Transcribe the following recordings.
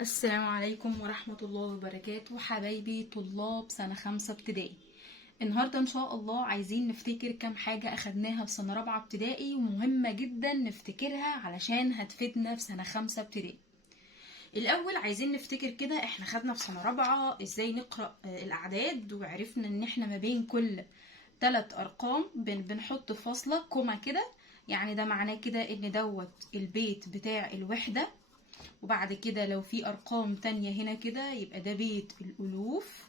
السلام عليكم ورحمة الله وبركاته حبايبي طلاب سنة 5 ابتدائي. النهاردة ان شاء الله عايزين نفتكر كام حاجة اخدناها في سنة 4 ابتدائي ومهمة جدا نفتكرها علشان هتفيدنا في سنة 5 ابتدائي. الاول عايزين نفتكر كده احنا خدنا في سنة 4 ازاي نقرأ الاعداد، وعرفنا ان احنا ما بين كل 3 ارقام بنحط فاصلة كوما كده، يعني ده معناه كده ان دوت البيت بتاع الوحدة. وبعد كده لو في ارقام تانية هنا كده يبقى ده بيت الالوف،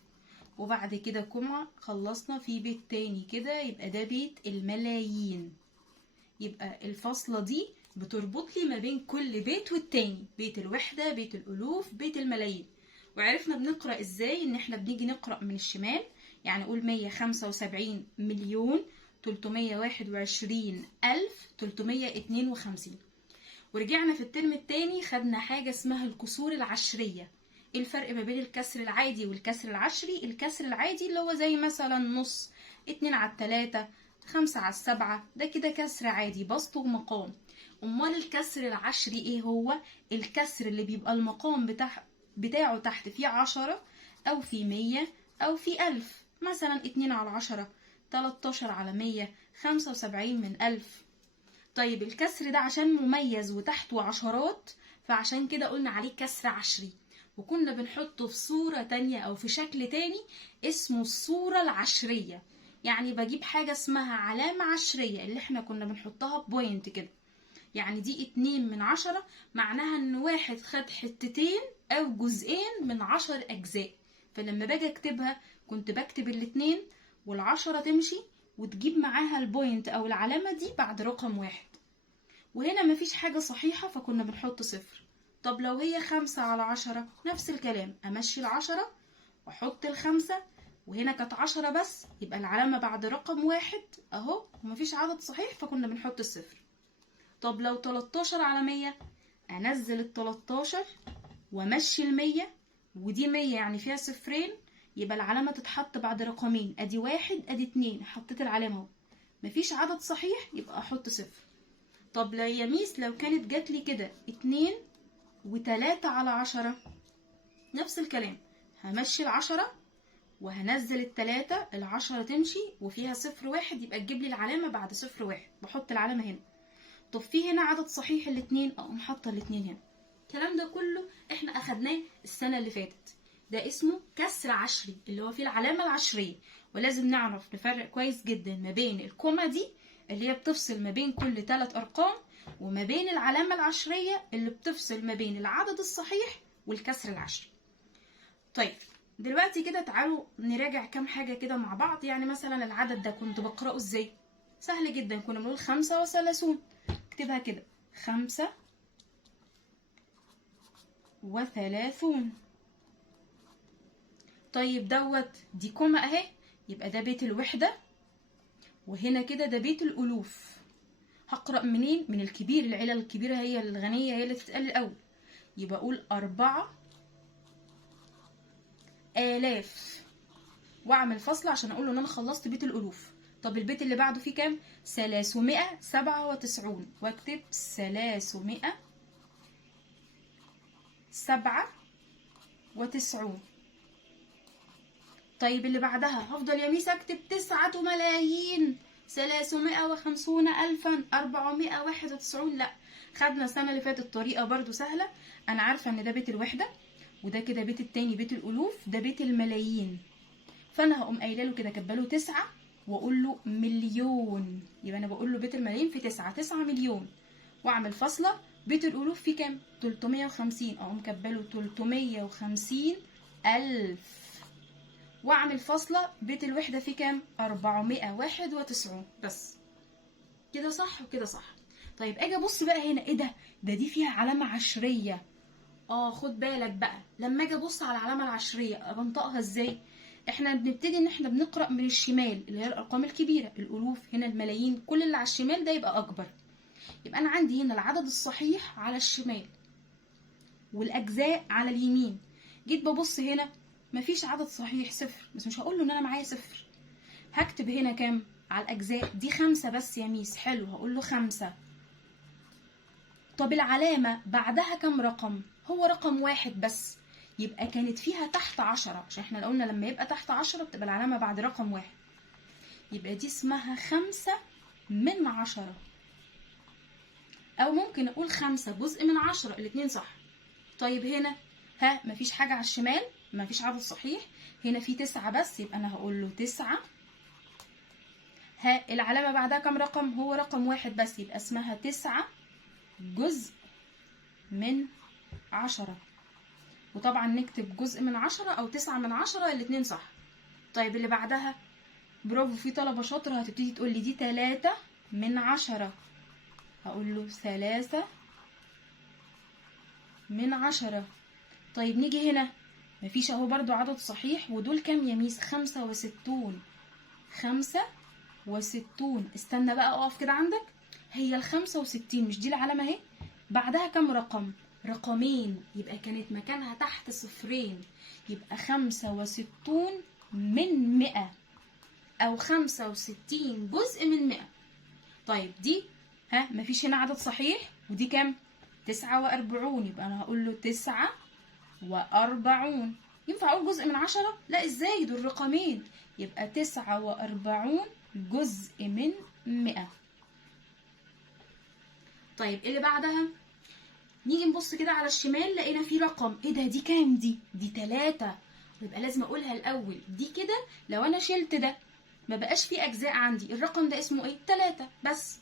وبعد كده كوما خلصنا في بيت تاني كده يبقى ده بيت الملايين. يبقى الفاصلة دي بتربط لي ما بين كل بيت والتاني، بيت الوحدة، بيت الالوف، بيت الملايين. وعرفنا بنقرأ ازاي، ان احنا بنيجي نقرأ من الشمال، يعني نقول 175 مليون 321 ألف 352. ورجعنا في الترم التاني خدنا حاجة اسمها الكسور العشرية. ايه الفرق ما بين الكسر العادي والكسر العشري؟ الكسر العادي اللي هو زي مثلا نص، 2/3، 5/7، ده كده كسر عادي بسط ومقام. امال الكسر العشري ايه هو؟ الكسر اللي بيبقى المقام بتاعه تحت فيه 10 او فيه 100 او فيه 1000. مثلا 2/10، 13/100، 75/1000. طيب الكسر ده عشان مميز وتحته عشرات، فعشان كده قلنا عليه كسر عشري. وكنا بنحطه في صورة تانية او في شكل تاني اسمه الصورة العشرية. يعني بجيب حاجة اسمها علامة عشرية اللي احنا كنا بنحطها بوينت كده، يعني دي 2/10، معناها ان واحد خد حتتين او جزئين من 10 اجزاء. فلما باجي اكتبها كنت بكتب الاتنين والعشرة تمشي وتجيب معاها البوينت او العلامة دي بعد رقم واحد. وهنا مفيش حاجة صحيحة فكنا بنحط صفر. طب لو هي 5/10 نفس الكلام، امشي 10 واحط 5، وهنا كانت 10 بس يبقى العلامة بعد رقم واحد اهو، ومفيش عدد صحيح فكنا بنحط الصفر. طب لو 13/100 انزل 13 وامشي 100، ودي 100 يعني فيها صفرين، يبقى العلامة تتحط بعد رقمين، ادي 1 ادي 2، حطيت العلامة اهو. مفيش عدد صحيح يبقى احط صفر. طب لا يا ميس لو كانت جاتلي كده 2/3/10 نفس الكلام، همشي 10 وهنزل 3، 10 تمشي وفيها 0 1 يبقى تجيب لي العلامة بعد 0 1، بحط العلامة هنا. طب في هنا عدد صحيح الاتنين، اقوم حاطة الاتنين هنا. الكلام ده كله احنا اخدناه السنة اللي فاتت، ده اسمه كسر عشري اللي هو فيه العلامة العشرية. ولازم نعرف نفرق كويس جدا ما بين الكوما دي اللي هي بتفصل ما بين كل 3 ارقام، وما بين العلامة العشرية اللي بتفصل ما بين العدد الصحيح والكسر العشري. طيب دلوقتي كده تعالوا نراجع كام حاجة كده مع بعض. يعني مثلا العدد ده كنت بقرأه ازاي؟ سهل جدا، كنا بنقول 35، اكتبها كده 35. طيب دي كوما اهي، يبقى ده بيت الوحدة، وهنا كده ده بيت الألوف. هقرأ منين؟ من الكبير، العيلة الكبيرة هي الغنية هي اللي تتقال الأول. يبقى أقول 4000 وأعمل فصل عشان أقول له إن أنا خلصت بيت الألوف. طب البيت اللي بعده فيه كام؟ 397، واكتب 397. طيب اللي بعدها هفضل يا ميس اكتب 9 ملايين 350,491. لا، خدنا السنة اللي فاتت طريقة برضو سهلة. انا عارفة ان ده بيت الوحدة، وده كده بيت التاني بيت الالوف، ده بيت الملايين. فانا هقوم قايله له كده كاتباله 9 واقول له مليون، يبقى انا بقول له بيت الملايين في 9 مليون. واعمل فاصلة، بيت الالوف فيه كام؟ 350، اقوم كاتباله 350 ألف. واعمل فاصلة، بيت الوحدة فيه كام؟ 491. بس كده صح وكده صح. طيب اجي ابص بقى هنا، ايه ده؟ دي فيها علامة عشرية. خد بالك بقى لما اجي ابص على العلامة العشرية بنطقها ازاي؟ احنا بنبتدي ان احنا بنقرأ من الشمال اللي هي الارقام الكبيرة، الالوف، هنا الملايين، كل اللي على الشمال ده يبقى اكبر. يبقى انا عندي هنا العدد الصحيح على الشمال والاجزاء على اليمين. جيت ببص هنا مفيش عدد صحيح، صفر، بس مش هقول له ان انا معايا صفر. هكتب هنا كام على الاجزاء دي؟ 5 بس يا ميس، حلو، هقول له 5. طب العلامة بعدها كم رقم؟ هو رقم واحد بس، يبقى كانت فيها تحت 10، عشان احنا قلنا لما يبقى تحت 10 بتبقى العلامة بعد رقم واحد. يبقى دي اسمها 5/10، او ممكن اقول 5 جزء من 10، الاتنين صح. طيب هنا مفيش حاجة على الشمال، مفيش عدد صحيح، هنا في 9 بس، يبقى انا هقول له 9. العلامة بعدها كم رقم؟ هو رقم واحد بس، يبقى اسمها 9 جزء من 10. وطبعا نكتب جزء من 10 او 9/10، الاتنين صح. طيب اللي بعدها، برافو، في طلبة شاطرة هتبتدي تقول لي دي 3/10، هقول له 3/10. طيب نيجي هنا، مفيش اهو برضو عدد صحيح، ودول كام يا ميس؟ 65. 65. استنى بقى، اقف كده عندك، هي ال65 مش دي العلامة اهي، بعدها كام رقم؟ رقمين، يبقى كانت مكانها تحت صفرين، يبقى 65/100 او 65 جزء من 100. طيب دي مفيش هنا عدد صحيح، ودي كام؟ 49، يبقى انا هقول له 49. ينفع اقول جزء من 10؟ لا، ازاي؟ دول رقمين، يبقى 49 جزء من 100. طيب اللي بعدها، نيجي نبص كده على الشمال، لقينا في رقم، ايه ده؟ دي كام دي؟ دي 3، يبقى لازم اقولها الاول. دي كده لو انا شلت ده ما بقاش في اجزاء عندي، الرقم ده اسمه ايه؟ 3 بس،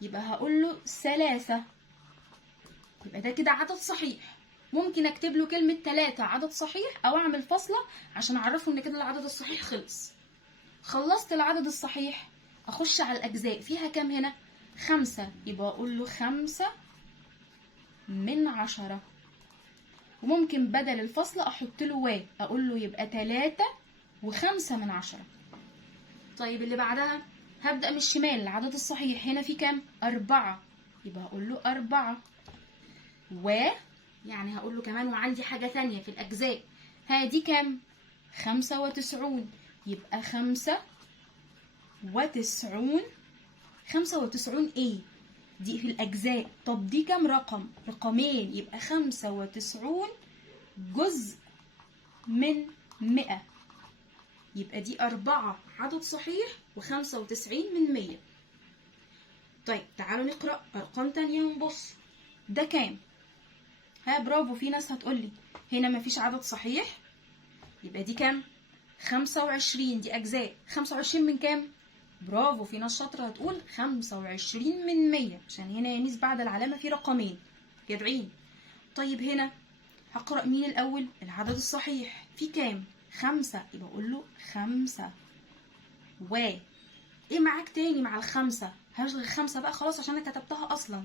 يبقى هقول له 3. يبقى ده كده عدد صحيح، ممكن اكتب له كلمة 3 عدد صحيح، او اعمل فاصلة عشان اعرفه ان كده العدد الصحيح خلص. خلصت العدد الصحيح، اخش على الاجزاء، فيها كام هنا؟ 5، يبقى اقول له 5/10. وممكن بدل الفاصلة احط له اقول له يبقى 3/5. طيب اللي بعدها، هبدأ من الشمال، العدد الصحيح هنا في كام؟ 4، يبقى هقول له 4. يعني هقول له كمان وعندي حاجة تانية في الأجزاء، دي كام؟ 95، يبقى 95. 95 ايه؟ دي في الأجزاء. طب دي كام رقم؟ رقمين، يبقى 95 جزء من 100، يبقى دي 4 عدد صحيح و95 من 100. طيب تعالوا نقرأ أرقام تانية ونبص، ده كام؟ برافو، في ناس هتقولي هنا مفيش عدد صحيح، يبقى دي كام؟ 25. دي أجزاء، 25 من كام؟ برافو، في ناس شاطرة هتقول 25 من 100، عشان هنا يا ميس بعد العلامة في رقمين، جدعين. طيب هنا هقرأ مين الأول؟ العدد الصحيح في كام؟ 5، يبقى أقول له 5. ايه معاك تاني مع ال5؟ هشغل 5 بقى خلاص عشان انا كتبتها اصلا.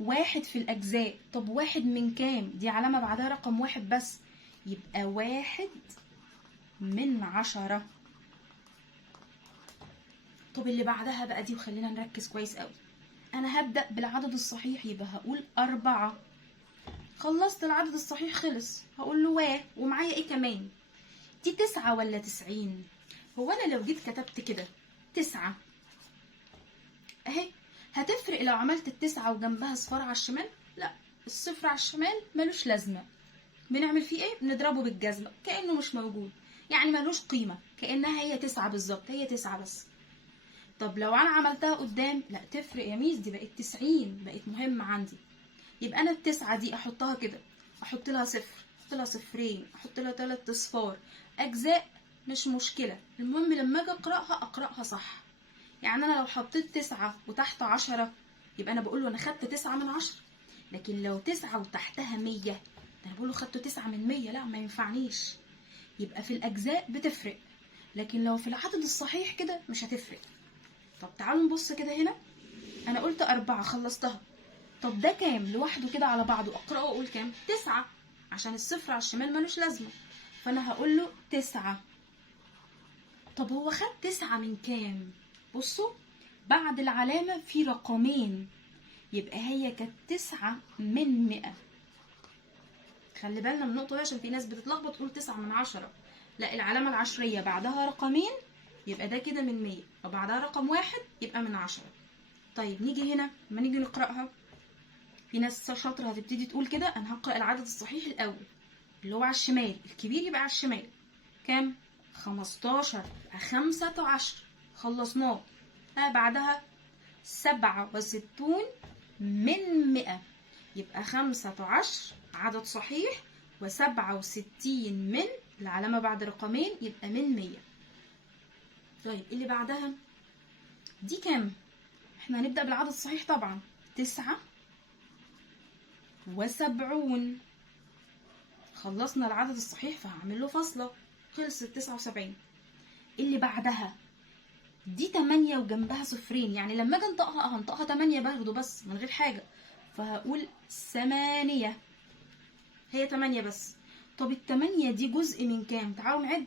1 في الاجزاء، طب 1 من كام؟ دي علامة بعدها رقم واحد بس، يبقى 1/10. طب اللي بعدها بقى دي، وخلينا نركز كويس قوي، انا هبدأ بالعدد الصحيح، يبقى هقول 4. خلصت العدد الصحيح خلص، هقول له ومعايا ايه كمان؟ دي 9 ولا 90؟ هو انا لو جيت كتبت كده 9 اهي، هتفرق لو عملت ال9 وجنبها صفار على الشمال؟ لا، الصفر على الشمال ملوش لازمة، بنعمل فيه ايه؟ بنضربه بالجزمة كأنه مش موجود، يعني ملوش قيمة، كأنها هي 9 بالظبط، هي 9 بس. طب لو انا عملتها قدام، لا تفرق يا ميس، دي بقت 90، بقت مهمة عندي. يبقى انا ال9 دي احطها كده، احط لها صفر، احط لها صفرين، احط لها 3 اصفار، اجزاء مش مشكلة، المهم لما اجي اقراها صح. يعني انا لو حطيت 9 وتحت 10، يبقى انا بقول له انا خدت 9/10. لكن لو 9 وتحتها 100، ده انا بقول له خدته 9 من 100، لا ما ينفعنيش. يبقى في الاجزاء بتفرق، لكن لو في العدد الصحيح كده مش هتفرق. طب تعالوا نبص كده هنا، انا قلت 4 خلصتها. طب ده كام لوحده كده على بعضه؟ اقراه واقول كام؟ 9، عشان الصفر على الشمال ملوش لازمه، فانا هقول له 9. طب هو خد 9 من كام؟ بصوا، بعد العلامة في رقمين، يبقى هي كانت 9 من 100. خلي بالنا من النقطة دي، عشان في ناس بتتلخبط تقول 9/10. لا، العلامة العشرية بعدها رقمين، يبقى ده كده من 100، وبعدها رقم واحد يبقى من 10. طيب نيجي هنا لما نيجي نقرأها، في ناس شاطرة هتبتدي تقول كده أنا هقرأ العدد الصحيح الأول اللي هو على الشمال، الكبير يبقى على الشمال. كام؟ 15 يبقى 15 خلصناه. بعدها 67 من 100 يبقى 15 عدد صحيح، و67 من العلامة بعد رقمين يبقى من 100. طيب اللي بعدها دي كام؟ احنا هنبدأ بالعدد الصحيح طبعا. 79 خلصنا العدد الصحيح فهعمل له فاصلة، خلصت 79. اللي بعدها دي 8 وجنبها صفرين، يعني لما اجي انطقها هنطقها 8 باخده بس من غير حاجة، فهقول 8. هي 8 بس. طب ال8 دي جزء من كام؟ تعالوا نعد.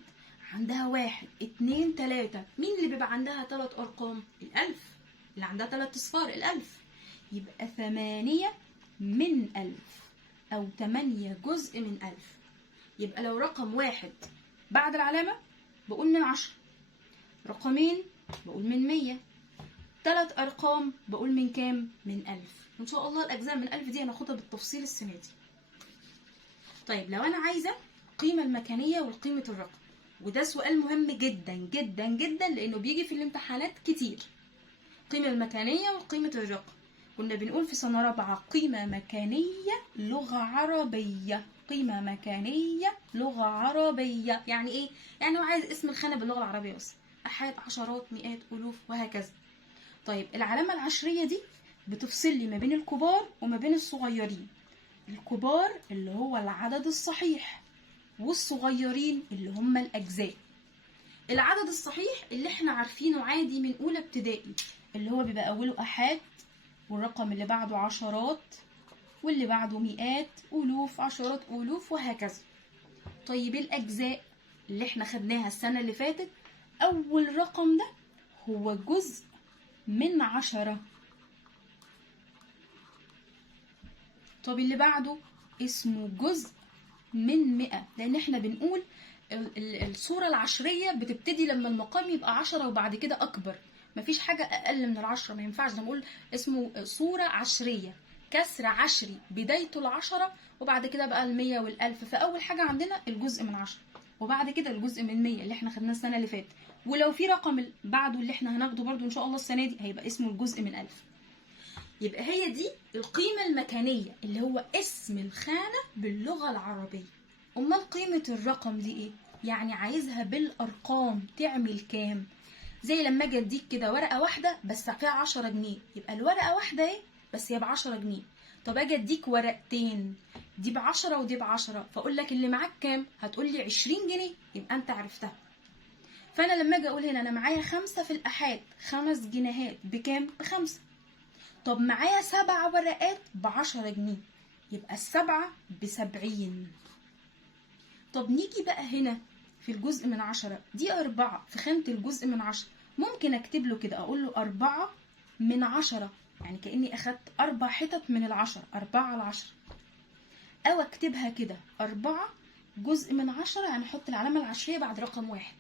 عندها 1 2 3. مين اللي بيبقى عندها 3 أرقام؟ الألف. اللي عندها 3 أصفار الألف. يبقى 8 من 1000 أو 8 جزء من 1000. يبقى لو رقم 1 بعد العلامة بقول من 10، رقمين بقول من 100، 3 أرقام بقول من كام؟ من 1000. وإن شاء الله الأجزاء من 1000 دي هناخدها بالتفصيل السنة دي. طيب لو أنا عايزة القيمة المكانية والقيمة الرقم، وده سؤال مهم جدا جدا جدا لأنه بيجي في الامتحانات كتير. القيمة المكانية وقيمة الرقم. كنا بنقول في سنة رابعة قيمة مكانية لغة عربية. قيمة مكانية لغة عربية يعني إيه؟ يعني هو عايز اسم الخانة باللغة العربية بس، أحاد، عشرات، مئات، ألوف وهكذا. طيب العلامة العشرية دي بتفصل لي ما بين الكبار وما بين الصغيرين. الكبار اللي هو العدد الصحيح، والصغيرين اللي هم الأجزاء. العدد الصحيح اللي احنا عارفينه عادي من أولى ابتدائي، اللي هو بيبقى أوله أحاد، والرقم اللي بعده عشرات، واللي بعده مئات، ألوف، عشرات، ألوف وهكذا. طيب الأجزاء اللي احنا خدناها السنة اللي فاتت، أول رقم ده هو جزء من 10. طب اللي بعده اسمه جزء من 100، لأن احنا بنقول الصورة العشرية بتبتدي لما المقام يبقى 10 وبعد كده أكبر، مفيش حاجة أقل من 10، ما ينفعش نقول اسمه صورة عشرية. كسر عشري بدايته 10 وبعد كده بقى 100 وال1000. فأول حاجة عندنا الجزء من 10 وبعد كده الجزء من 100 اللي احنا خدناه السنة اللي فاتت، ولو في رقم بعده اللي احنا هناخده برضو إن شاء الله السنة دي هيبقى اسمه الجزء من 1000. يبقى هي دي القيمة المكانية اللي هو اسم الخانة باللغة العربية. أمال قيمة الرقم دي إيه؟ يعني عايزها بالأرقام تعمل كام؟ زي لما أجي أديك كده ورقة واحدة بس فيها 10 جنيه، يبقى الورقة واحدة إيه؟ بس هي ب10 جنيه. طب أجي أديك ورقتين، دي ب10 ودي ب10، فأقول لك اللي معاك كام؟ هتقول لي 20 جنيه، يبقى أنت عرفتها. فأنا لما أجي أقول هنا أنا معايا 5 في الأحاد، 5 جنيهات بكام؟ ب5. طب معايا 7 ورقات ب10 جنيه، يبقى السبعة ب70. طب نيجي بقى هنا في الجزء من 10، دي 4 في خانة الجزء من 10، ممكن اكتب له كده اقول له 4 من 10، يعني كأني اخدت 4 حتت من 10، 4 على 10. او اكتبها كده 4 جزء من 10، يعني احط العلامة العشرية بعد رقم 1.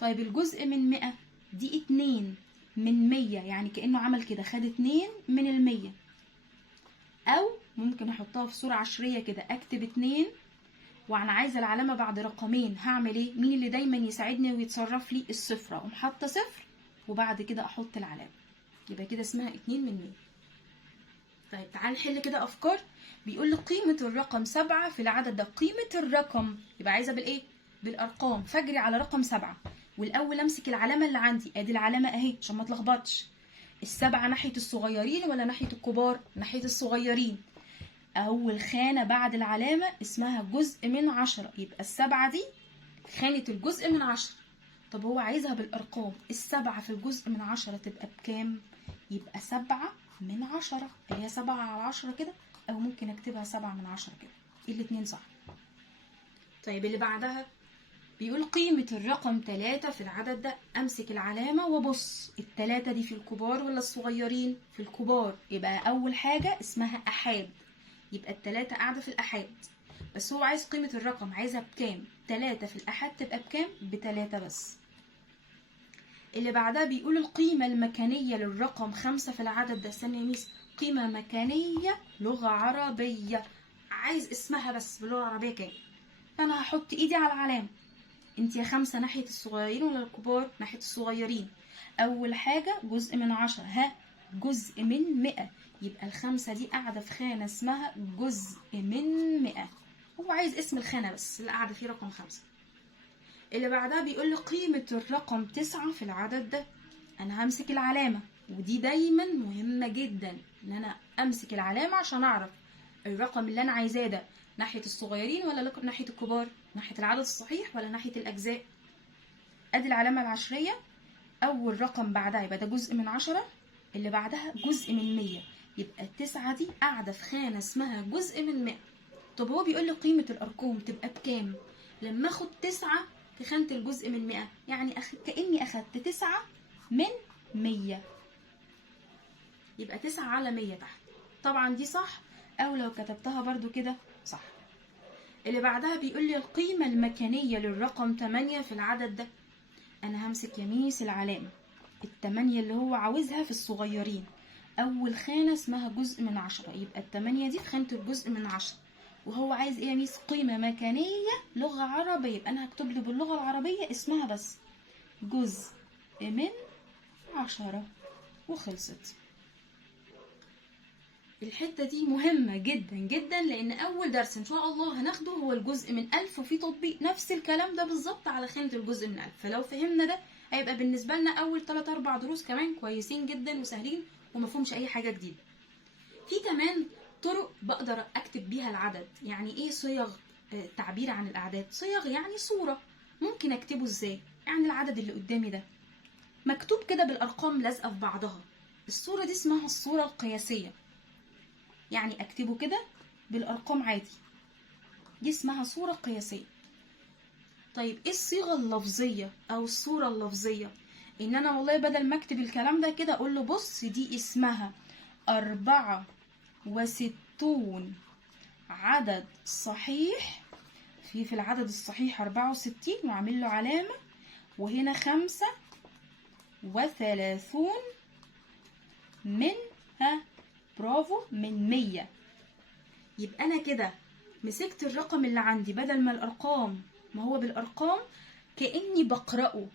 طيب الجزء من 100 دي 2 من 100، يعني كأنه عمل كده خد 2 من 100. او ممكن احطها في صورة عشرية كده، اكتب 2 وانا عايزه العلامه بعد رقمين، هعمل ايه؟ مين اللي دايما يساعدني ويتصرف لي؟ الصفر. اقوم حاطه صفر وبعد كده احط العلامه، يبقى كده اسمها 2 من 100. طيب تعال نحل كده افكار. بيقول لي قيمه الرقم 7 في العدد ده. قيمه الرقم يبقى عايزه بالايه؟ بالارقام. فاجري على رقم 7، والاول امسك العلامه اللي عندي، ادي العلامه اهي عشان ما اتلخبطش. السبعه ناحيه الصغيرين ولا ناحيه الكبار؟ ناحيه الصغيرين. أول خانة بعد العلامة اسمها جزء من 10، يبقى السبعة دي خانة الجزء من 10. طب هو عايزها بالأرقام، السبعة في الجزء من 10 تبقى بكام؟ يبقى 7 من 10، اللي هي 7 على 10 كده، أو ممكن أكتبها 7 من 10 كده، الاتنين صح. طيب اللي بعدها بيقول قيمة الرقم 3 في العدد ده. أمسك العلامة وبص، ال3 دي في الكبار ولا الصغيرين؟ في الكبار، يبقى أول حاجة اسمها أحاد، يبقى ال3 قاعدة في الأحاد. بس هو عايز قيمة الرقم، عايزها بكام؟ 3 في الأحاد تبقى بكام؟ ب3 بس. اللي بعدها بيقول القيمة المكانية للرقم 5 في العدد ده. استنى يا ميس، قيمة مكانية لغة عربية، عايز اسمها بس باللغة العربية كام. فأنا هحط إيدي على العلامة. انت يا 5 ناحية الصغيرين ولا الكبار؟ ناحية الصغيرين. أول حاجة جزء من 10، جزء من 100، يبقى ال5 دي قاعدة في خانة اسمها جزء من 100. هو عايز اسم الخانة بس اللي قاعدة فيه رقم 5. اللي بعدها بيقول لي قيمة الرقم 9 في العدد ده. أنا همسك العلامة، ودي دايما مهمة جدا إن أنا أمسك العلامة عشان أعرف الرقم اللي أنا عايزاه ده ناحية الصغيرين ولا ناحية الكبار، ناحية العدد الصحيح ولا ناحية الأجزاء. أدي العلامة العشرية، أول رقم بعدها يبقى ده جزء من 10، اللي بعدها جزء من 100، يبقى ال9 دي قاعدة في خانة اسمها جزء من 100. طب هو بيقول لي قيمة الأرقام تبقى بكام؟ لما أخد 9 في خانة الجزء من 100، يعني كأني أخدت 9 من 100، يبقى 9 على 100 تحت. طبعا دي صح، أو لو كتبتها برضو كده صح. اللي بعدها بيقول لي القيمة المكانية للرقم 8 في العدد ده. أنا همسك يميس العلامة، ال8 اللي هو عاوزها في الصغيرين، أول خانة اسمها جزء من 10، يبقى ال8 دي في خانة الجزء من 10. وهو عايز ايه يميس؟ قيمة مكانية لغة عربية، يبقى أنا هكتب له باللغة العربية اسمها بس جزء من 10 وخلصت. الحتة دي مهمة جدا جدا، لأن أول درس إن شاء الله هناخده هو الجزء من 1000، وفي تطبيق نفس الكلام ده بالظبط على خانة الجزء من 1000. فلو فهمنا ده هيبقى بالنسبة لنا أول 3-4 دروس كمان كويسين جدا وسهلين ومفهومش أي حاجة جديدة. في كمان طرق بقدر أكتب بيها العدد. يعني إيه صيغ تعبير عن الأعداد؟ صيغ يعني صورة. ممكن أكتبه إزاي؟ يعني العدد اللي قدامي ده مكتوب كده بالأرقام لازقة في بعضها، الصورة دي اسمها الصورة القياسية. يعني اكتبه كده بالارقام عادي، دي اسمها صورة قياسية. طيب ايه الصيغة اللفظية او الصورة اللفظية؟ ان انا والله بدل ما اكتب الكلام ده كده اقول له بص دي اسمها 64 عدد صحيح، في العدد الصحيح 64 واعمل له علامة، وهنا 35 منها برافو من 100. يبقى انا كده مسكت الرقم اللي عندي، بدل ما الارقام ما هو بالارقام كاني بقراه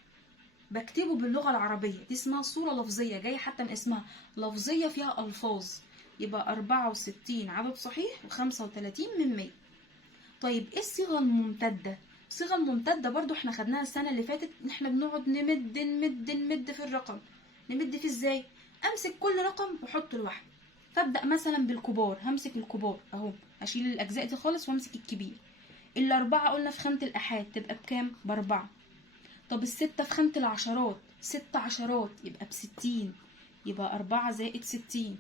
بكتبه باللغه العربيه. دي اسمها صوره لفظيه، جايه حتى من اسمها لفظيه فيها الفاظ. يبقى 64 عدد صحيح و35 من 100. طيب ايه الصيغه الممتده؟ الصيغه الممتده برضو احنا خدناها السنه اللي فاتت، ان احنا بنقعد نمد نمد نمد في الرقم. نمد فيه ازاي؟ امسك كل رقم واحطه لوحده. فابدا مثلا بالكبار، همسك الكبار اهو، اشيل الاجزاء دي خالص وامسك الكبير. الاربعه قلنا في خانه الاحاد تبقى بكام؟ ب4. طب الستة في خانه العشرات، 6 عشرات يبقى ب60، يبقى 4 زائد 60.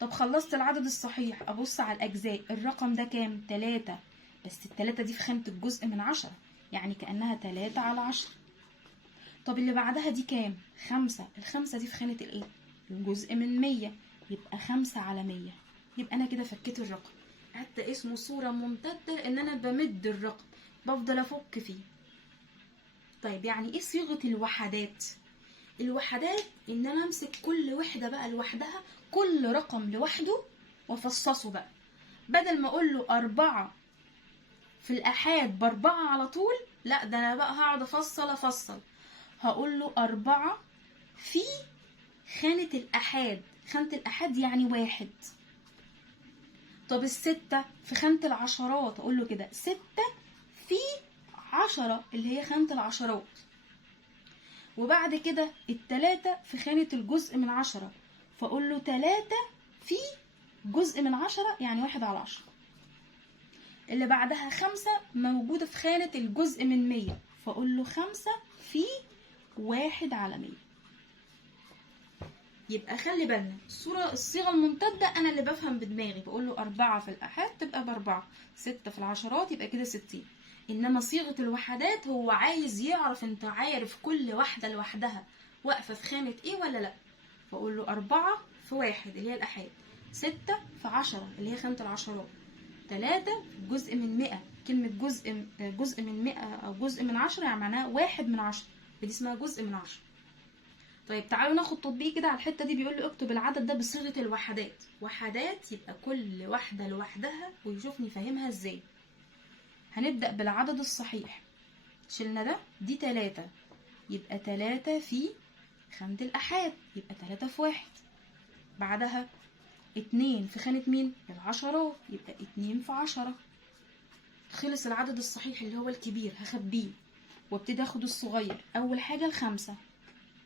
طب خلصت العدد الصحيح، ابص على الاجزاء، الرقم ده كام؟ 3، بس ال3 دي في خانه الجزء من 10، يعني كانها 3 على 10. طب اللي بعدها دي كام؟ 5، ال5 دي في خانه الايه؟ الجزء من 100، يبقى 5 على 100. يبقى انا كده فكيت الرقم. حتى اسمه صورة ممتدة لان انا بمد الرقم، بفضل افك فيه. طيب يعني ايه صيغة الوحدات؟ الوحدات ان انا امسك كل وحدة بقى لوحدها، كل رقم لوحده وافصصه بقى. بدل ما اقول له 4 في الآحاد ب4 على طول، لا ده انا بقى هقعد افصل. هقول له 4 في خانة الآحاد، خانة الآحاد يعني 1. طب ال6 في خانة العشرات، اقول له كده 6 في 10 اللي هي خانة العشرات. وبعد كده ال3 في خانة الجزء من 10، فاقول له 3 في جزء من 10 يعني 1 على 10. اللي بعدها 5 موجودة في خانة الجزء من 100، فاقول له 5 في 1 على 100. يبقى خلي بالنا الصيغة الممتدة أنا اللي بفهم بدماغي، بقول له 4 في الآحاد تبقى ب4، 6 في العشرات يبقى كده 60. إنما صيغة الوحدات هو عايز يعرف أنت عارف كل واحدة لوحدها واقفة في خانة إيه ولا لأ. فأقول له 4 في 1 اللي هي الآحاد، 6 في 10 اللي هي خانة العشرات، 3 في جزء من 100. كلمة جزء من 100 أو جزء من 10 يعني معناها 1 من 10، دي اسمها جزء من 10. طيب تعالوا ناخد تطبيق كده على الحته دي. بيقول لي اكتب العدد ده بصيغه الوحدات. وحدات يبقى كل واحده لوحدها، ويشوفني فاهمها ازاي. هنبدا بالعدد الصحيح. شلنا ده، دي 3، يبقى 3 في خانه الاحاد، يبقى 3 في 1. بعدها 2 في خانه مين؟ العشرات، يبقى 2 في 10. خلص العدد الصحيح اللي هو الكبير، هخبيه وابتدي اخد الصغير. اول حاجه ال5،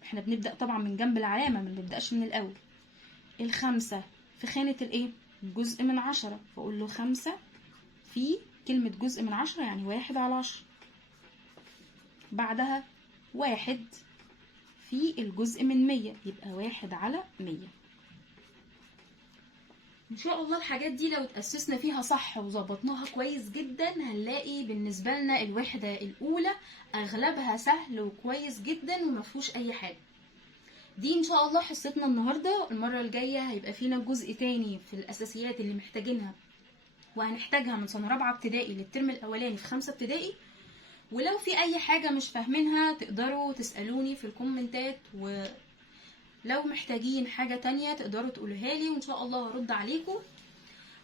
احنا بنبدأ طبعا من جنب العلامة، ما بنبدأش من الأول. 5 في خانة الايه؟ جزء من 10، فأقول له 5 في كلمة جزء من 10 يعني 1/10. بعدها 1 في الجزء من 100، يبقى 1/100. ان شاء الله الحاجات دي لو اتأسسنا فيها صح وظبطناها كويس جدا، هنلاقي بالنسبة لنا الوحدة الأولى أغلبها سهل وكويس جدا ومفهوش أي حاجة. دي ان شاء الله حصتنا النهاردة. المرة الجاية هيبقى فينا جزء تاني في الأساسيات اللي محتاجينها، وهنحتاجها من سنة 4 ابتدائي للترم الأولاني في 5 ابتدائي. ولو في أي حاجة مش فاهمينها تقدروا تسألوني في الكومنتات، ولو محتاجين حاجة تانية تقدروا تقولوها لي وإن شاء الله هرد عليكم.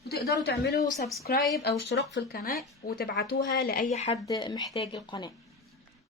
وتقدروا تعملوا سبسكرايب أو اشتراك في القناة وتبعتوها لأي حد محتاج القناة.